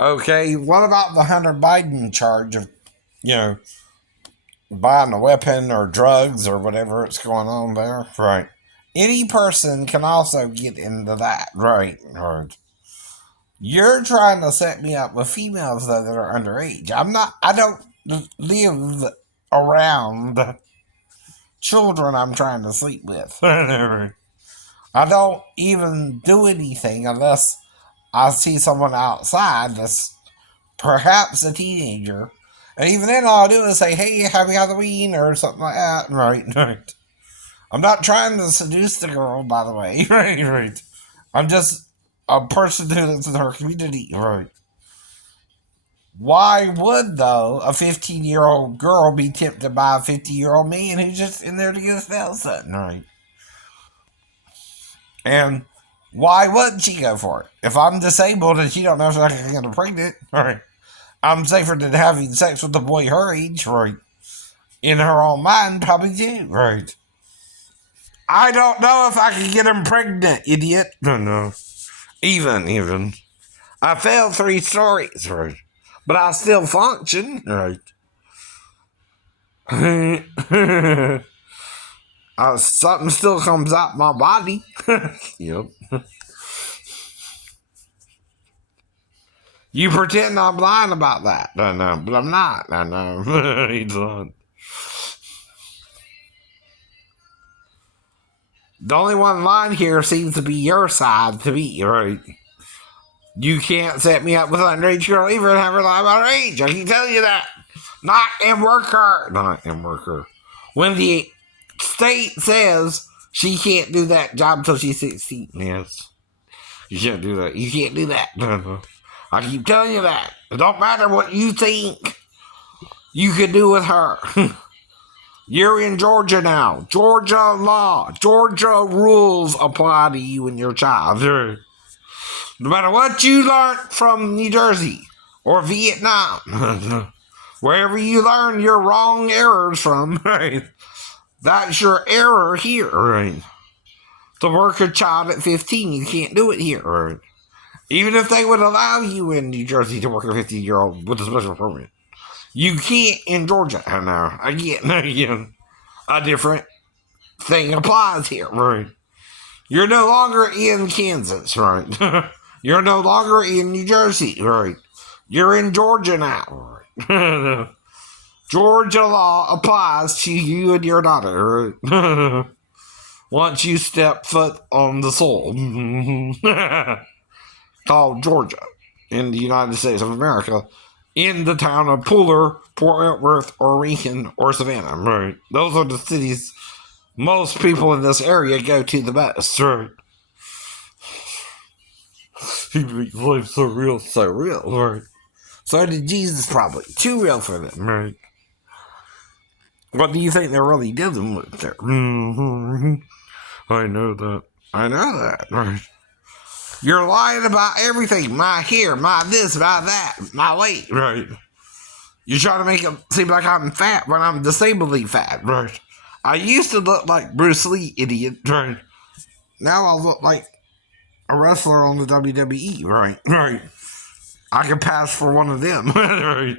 Okay, what about the Hunter Biden charge of, you know, buying a weapon or drugs or whatever it's going on there? Right. Any person can also get into that. Right. Right. You're trying to set me up with females though that are underage. I don't live around children I'm trying to sleep with. I don't even do anything unless I see someone outside that's perhaps a teenager. And even then, all I do is say, hey, happy Halloween, or something like that. Right, right. I'm not trying to seduce the girl, by the way. Right, right. I'm just a person who lives in her community. Right. Why would, though, a 15-year-old girl be tempted by a 50-year-old man who's just in there to get a spell something? Right. And why wouldn't she go for it? If I'm disabled and she don't know if I can get pregnant, right? I'm safer than having sex with a boy her age, right? In her own mind, probably too, right? I don't know if I can get him pregnant, idiot. No. Even. I failed 3 stories, right? But I still function, right? Something still comes out my body. Yep. You pretend I'm lying about that. I know, but I'm not. I know. He's on. The only one lying here seems to be your side to me, right? You can't set me up with an underage girl either and have her lie about her age. I can tell you that. Not in worker. When the state says she can't do that job until she's 16, yes. You can't do that. You can't do that. I keep telling you that. It don't matter what you think you could do with her. You're in Georgia now. Georgia law. Georgia rules apply to you and your child. No matter what you learned from New Jersey or Vietnam, wherever you learn your wrong errors from, right? That's your error here, right? To work a child at 15, you can't do it here, right? Even if they would allow you in New Jersey to work a 15-year-old with a special permit, you can't in Georgia. I know. Again, a different thing applies here, right? You're no longer in Kansas, right? You're no longer in New Jersey, right? You're in Georgia now, right? Georgia law applies to you and your daughter, right? Once you step foot on the soil called Georgia in the United States of America, in the town of Pooler, Port Worth, or Rankin, or Savannah, right? Those are the cities most people in this area go to the best, right? He makes life so real, right? So did Jesus, probably. Too real for them, right? What do you think they're really dealing with there? I know that, right? You're lying about everything. My hair, my this, my that, my weight, right? You're trying to make it seem like I'm fat when I'm disabledly fat, right? I used to look like Bruce Lee, idiot, right? Now I look like a wrestler on the WWE, right? Right. I could pass for one of them, right?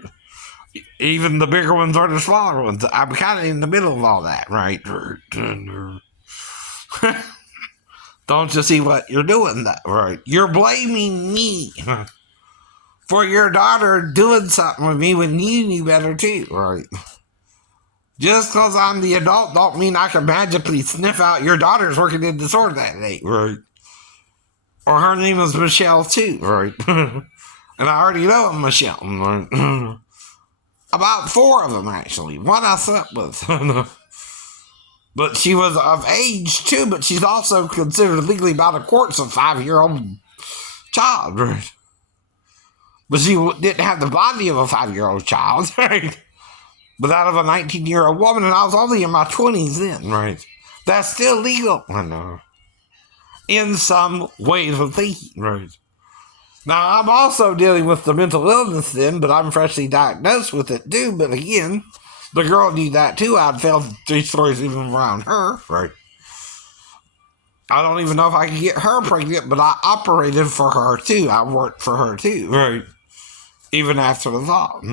Even the bigger ones or the smaller ones. I'm kind of in the middle of all that, right? Don't you see what you're doing, that right? You're blaming me for your daughter doing something with me when you knew better too, right? Just because I'm the adult don't mean I can magically sniff out your daughter's working in disorder that day, right? Or her name is Michelle too, right? And I already know Michelle, right? About 4 of them, actually. One I slept with. But she was of age, too, but she's also considered legally by the courts a 5-year-old child, right? But she didn't have the body of a 5-year-old child, right? But that of a 19-year-old woman, and I was only in my 20s then, right? That's still legal, I know. In some ways of thinking, right? Now, I'm also dealing with the mental illness then, but I'm freshly diagnosed with it too. But again, the girl knew that too. I'd failed 3 stories even around her, right? I don't even know if I could get her pregnant, but I operated for her too. I worked for her too, right? even after the thought.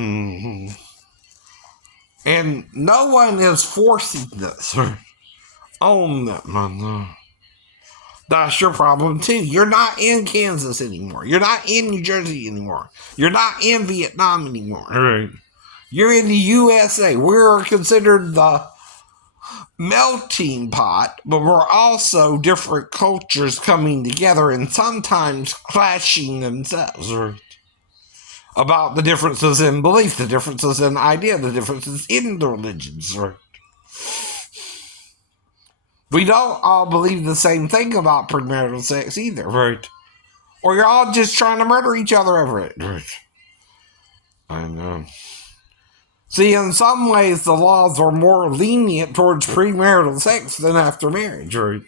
And no one is forcing this on them. That's your problem too. You're not in Kansas anymore. You're not in New Jersey anymore. You're not in Vietnam anymore. Right. You're in the USA. We're considered the melting pot, but we're also different cultures coming together and sometimes clashing themselves. Right. About the differences in belief, the differences in idea, the differences in the religions. Right. We don't all believe the same thing about premarital sex either. Right. Or you're all just trying to murder each other over it. Right. I know. See, in some ways, the laws are more lenient towards premarital sex than after marriage, right?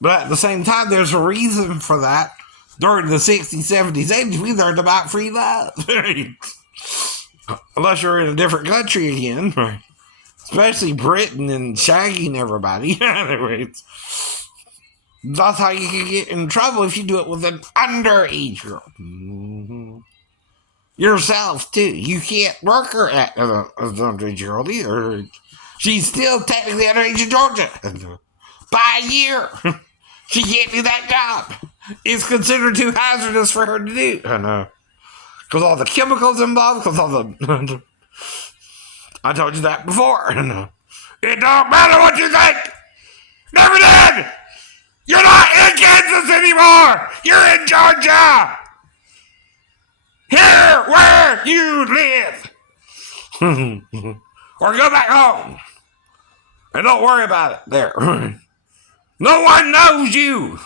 But at the same time, there's a reason for that. During the 60s, 70s, 80s, we learned about free love, right? Unless you're in a different country again, right? Especially Britain and shagging everybody. Anyways, that's how you can get in trouble if you do it with an underage girl. Yourself, too. You can't work her at as an underage girl either. She's still technically underage in Georgia. By a year. She can't do that job. It's considered too hazardous for her to do. I know. Because all the chemicals involved, because all the... I told you that before. I know. It don't matter what you think. Never did. You're not in Kansas anymore. You're in Georgia. Here where you live. Or go back home. And don't worry about it there. No one knows you.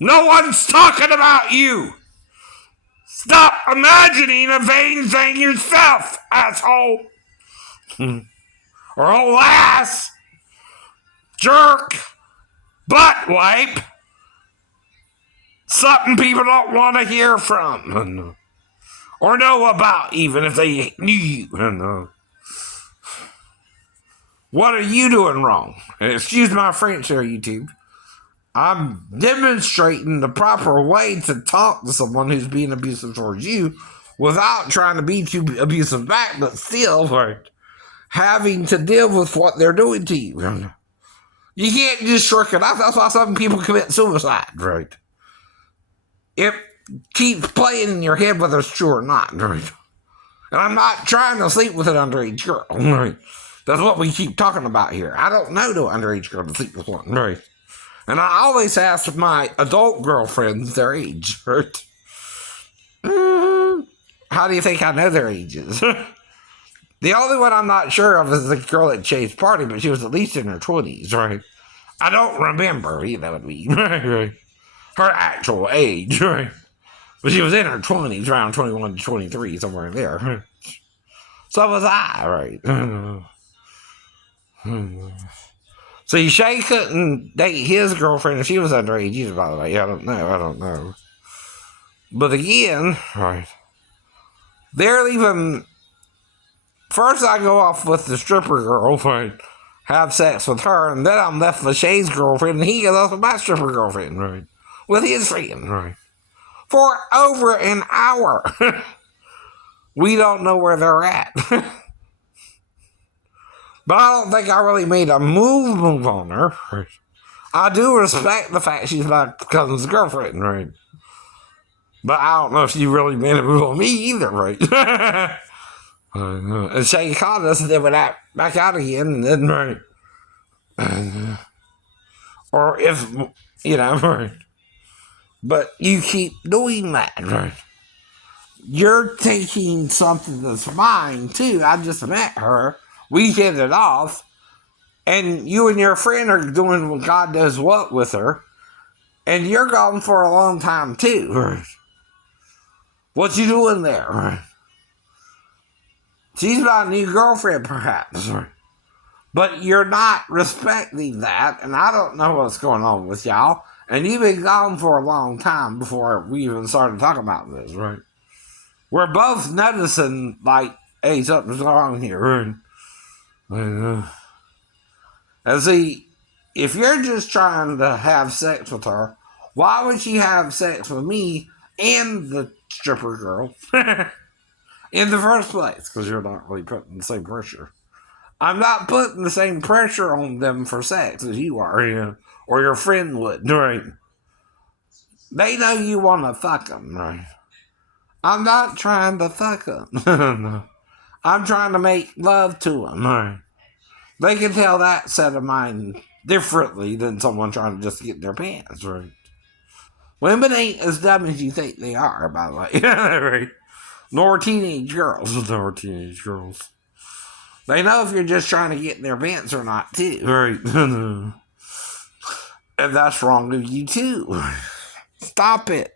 No one's talking about you. Stop imagining a vain thing yourself, asshole. Or old ass. Jerk. Butt wipe. Something people don't want to hear from. Or know about, even if they knew you. What are you doing wrong? And excuse my French here, YouTube. I'm demonstrating the proper way to talk to someone who's being abusive towards you without trying to be too abusive back, but still having to deal with what they're doing to you. You can't just shirk it off. That's why some people commit suicide, right? It keeps playing in your head whether it's true or not, right? And I'm not trying to sleep with an underage girl, right? That's what we keep talking about here. I don't know no underage girl to sleep with one, right? And I always ask my adult girlfriends their age, right? How do you think I know their ages? The only one I'm not sure of is the girl at Chase Party, but she was at least in her 20s, right? I don't remember, that would be, right? Her actual age, right? But she was in her 20s, around 21 to 23, somewhere in there. So was I, right? See, Shay couldn't date his girlfriend if she was underage either, by the way. I don't know. But again, right, they're leaving. First I go off with the stripper girlfriend, have sex with her, and then I'm left with Shay's girlfriend, and he goes off with my stripper girlfriend, right? With his friend, right? For over an hour. We don't know where they're at. But I don't think I really made a move on her. Right? I do respect the fact she's my cousin's girlfriend, right? But I don't know if she really made a move on me either, right? And Shay called us and then went back out again, and then, right? Or if, right? But you keep doing that, right? You're taking something that's mine, too. I just met her. We hit it off. And you and your friend are doing what God does what with her. And you're gone for a long time, too. Right? What you doing there? Right? She's my new girlfriend, perhaps. Right? But you're not respecting that. And I don't know what's going on with y'all. And you've been gone for a long time before we even started talking about this, right? We're both noticing, like, hey, something's wrong here. Right? And see, if you're just trying to have sex with her, why would she have sex with me and the stripper girl in the first place because you're not really putting the same pressure. I'm not putting the same pressure on them for sex as you are, or your friend would, right? They know you want to fuck them, right? I'm not trying to fuck them. No. I'm trying to make love to them, right? They can tell that set of mind differently than someone trying to just get in their pants, right? Women ain't as dumb as you think they are, by the way. Right? Nor teenage girls. Nor teenage girls. They know if you're just trying to get in their pants or not, too. Right? And that's wrong of you, too. Stop it.